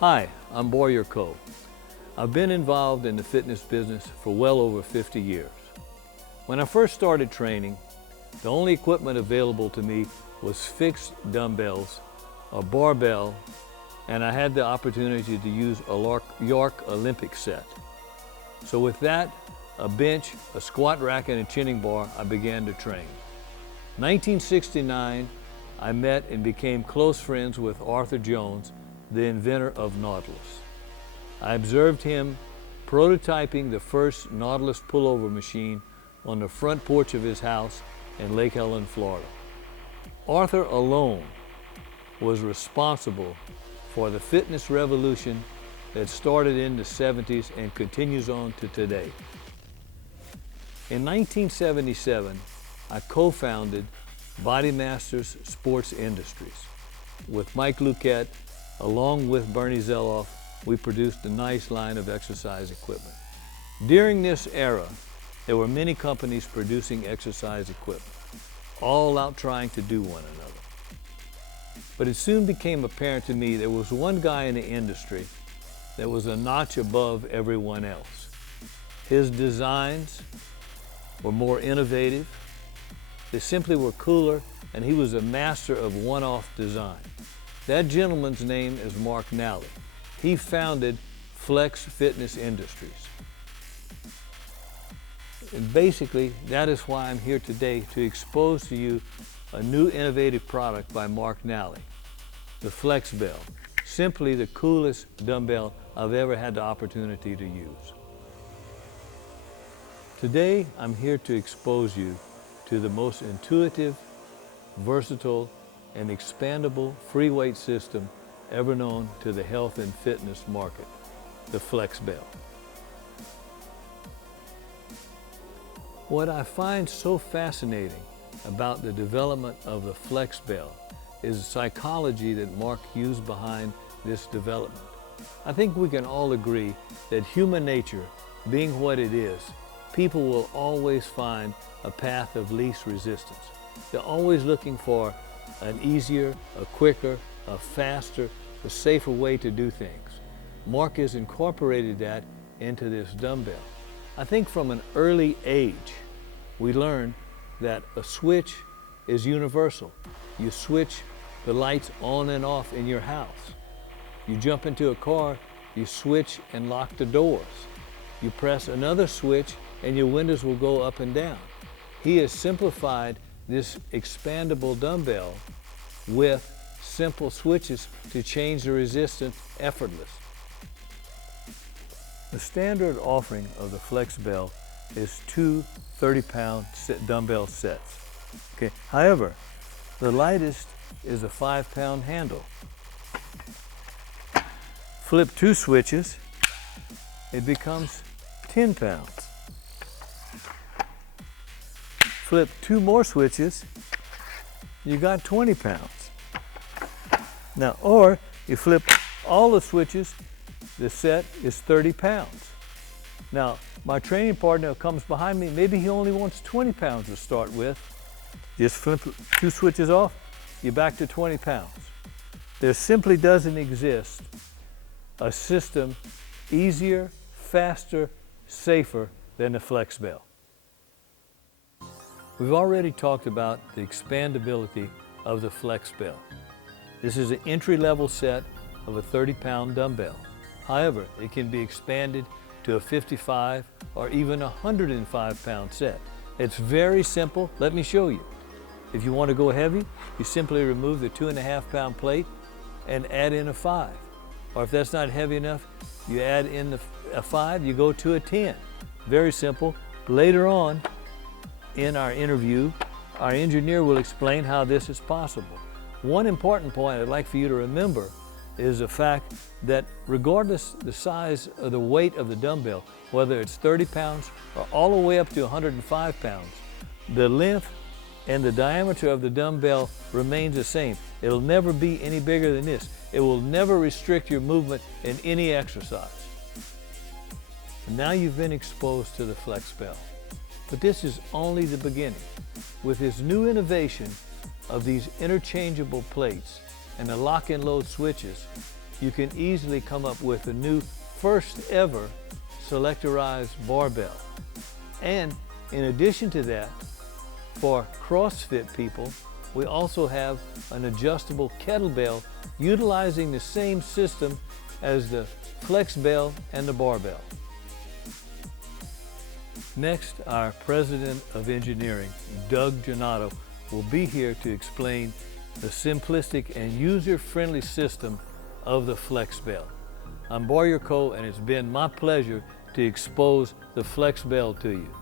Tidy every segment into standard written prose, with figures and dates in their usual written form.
Hi, I'm Boyer Coe. I've been involved in the fitness business for well over 50 years. When I first started training, the only equipment available to me was fixed dumbbells, a barbell, and I had the opportunity to use a York Olympic set. So with that, a bench, a squat rack, and a chinning bar, I began to train. 1969, I met and became close friends with Arthur Jones, the inventor of Nautilus. I observed him prototyping the first Nautilus pullover machine on the front porch of his house in Lake Helen, Florida. Arthur alone was responsible for the fitness revolution that started in the 70s and continues on to today. In 1977, I co-founded Body Masters Sports Industries. With Mike Luquette, along with Bernie Zeloff, we produced a nice line of exercise equipment. During this era, there were many companies producing exercise equipment, all out trying to do one another. But it soon became apparent to me there was one guy in the industry that was a notch above everyone else. His designs were more innovative, they simply were cooler, and he was a master of one-off design. That gentleman's name is Mark Nally. He founded Flex Fitness Industries. And basically, that is why I'm here today to expose to you a new innovative product by Mark Nally, the FlexBell, simply the coolest dumbbell I've ever had the opportunity to use. Today, I'm here to expose you to the most intuitive, versatile, and expandable free weight system ever known to the health and fitness market, the FlexBell. What I find so fascinating about the development of the FlexBell is the psychology that Mark used behind this development. I think we can all agree that human nature, being what it is, people will always find a path of least resistance. They're always looking for an easier, a quicker, a faster, a safer way to do things. Mark has incorporated that into this dumbbell. I think from an early age, we learned that a switch is universal. You switch the lights on and off in your house. You jump into a car, you switch and lock the doors. You press another switch and your windows will go up and down. He has simplified this expandable dumbbell with simple switches to change the resistance effortless. The standard offering of the FlexBell is two 30-pound dumbbell sets. Okay. However, the lightest is a 5-pound handle. Flip two switches, it becomes 10 pounds. Flip two more switches, you got 20 pounds. Now, or you flip all the switches, the set is 30 pounds. Now, my training partner comes behind me, maybe he only wants 20 pounds to start with. Just flip two switches off, you're back to 20 pounds. There simply doesn't exist a system easier, faster, safer than the FlexBell. We've already talked about the expandability of the FlexBell. This is an entry-level set of a 30-pound dumbbell. However, it can be expanded to a 55 or even a 105-pound set. It's very simple. Let me show you. If you want to go heavy, you simply remove the 2.5-pound plate and add in a 5. Or if that's not heavy enough, you add in a 5, you go to a 10. Very simple. Later on in our interview, our engineer will explain how this is possible. One important point I'd like for you to remember is the fact that regardless the size of the weight of the dumbbell, whether it's 30 pounds or all the way up to 105 pounds, the length and the diameter of the dumbbell remains the same. It'll never be any bigger than this. It will never restrict your movement in any exercise. And now you've been exposed to the FlexBell. But this is only the beginning. With his new innovation of these interchangeable plates and the lock and load switches, you can easily come up with a new first ever selectorized barbell. And in addition to that, for CrossFit people, we also have an adjustable kettlebell utilizing the same system as the FlexBell and the barbell. Next, our President of Engineering, Doug Gianotto, will be here to explain the simplistic and user-friendly system of the FlexBell. I'm Boyer Coe, and it's been my pleasure to expose the FlexBell to you.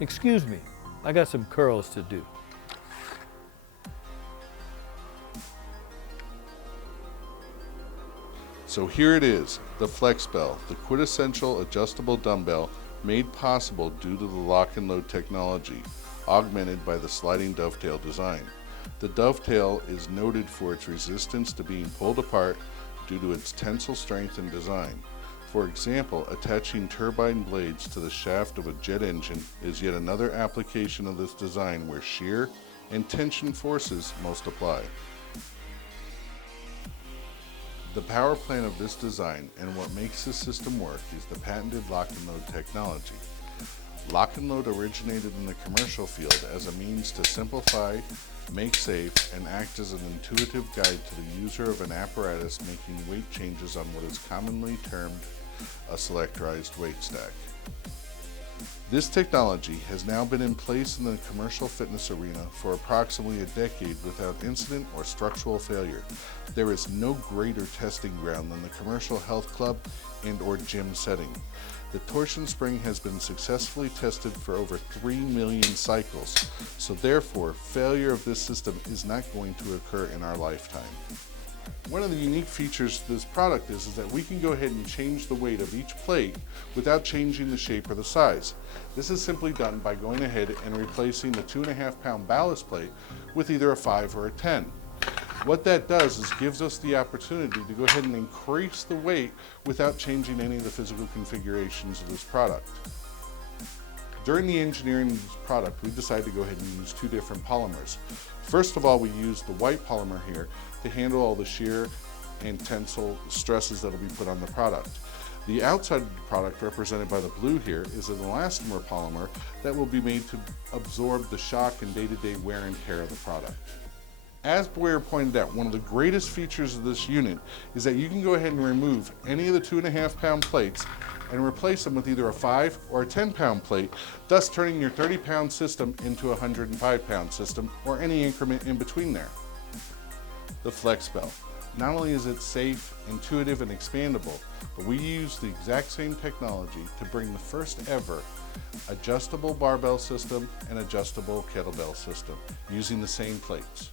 Excuse me, I got some curls to do. So here it is, the FlexBell, the quintessential adjustable dumbbell made possible due to the lock-and-load technology, augmented by the sliding dovetail design. The dovetail is noted for its resistance to being pulled apart due to its tensile strength and design. For example, attaching turbine blades to the shaft of a jet engine is yet another application of this design where shear and tension forces most apply. The power plant of this design and what makes this system work is the patented lock-and-load technology. Lock-and-load originated in the commercial field as a means to simplify, make safe, and act as an intuitive guide to the user of an apparatus making weight changes on what is commonly termed a selectorized weight stack. This technology has now been in place in the commercial fitness arena for approximately a decade without incident or structural failure. There is no greater testing ground than the commercial health club and/or gym setting. The torsion spring has been successfully tested for over 3 million cycles, so therefore failure of this system is not going to occur in our lifetime. One of the unique features of this product is that we can go ahead and change the weight of each plate without changing the shape or the size. This is simply done by going ahead and replacing the 2.5 pound ballast plate with either a 5 or a 10. What that does is gives us the opportunity to go ahead and increase the weight without changing any of the physical configurations of this product. During the engineering of this product, we decided to go ahead and use 2 different polymers. First of all, we used the white polymer here to handle all the shear and tensile stresses that will be put on the product. The outside of the product, represented by the blue here, is an elastomer polymer that will be made to absorb the shock and day-to-day wear and tear of the product. As Boyer pointed out, one of the greatest features of this unit is that you can go ahead and remove any of the 2.5 pound plates and replace them with either a 5 or a 10 pound plate, thus turning your 30 pound system into a 105 pound system or any increment in between there. The FlexBell. Not only is it safe, intuitive, and expandable, but we use the exact same technology to bring the first ever adjustable barbell system and adjustable kettlebell system using the same plates.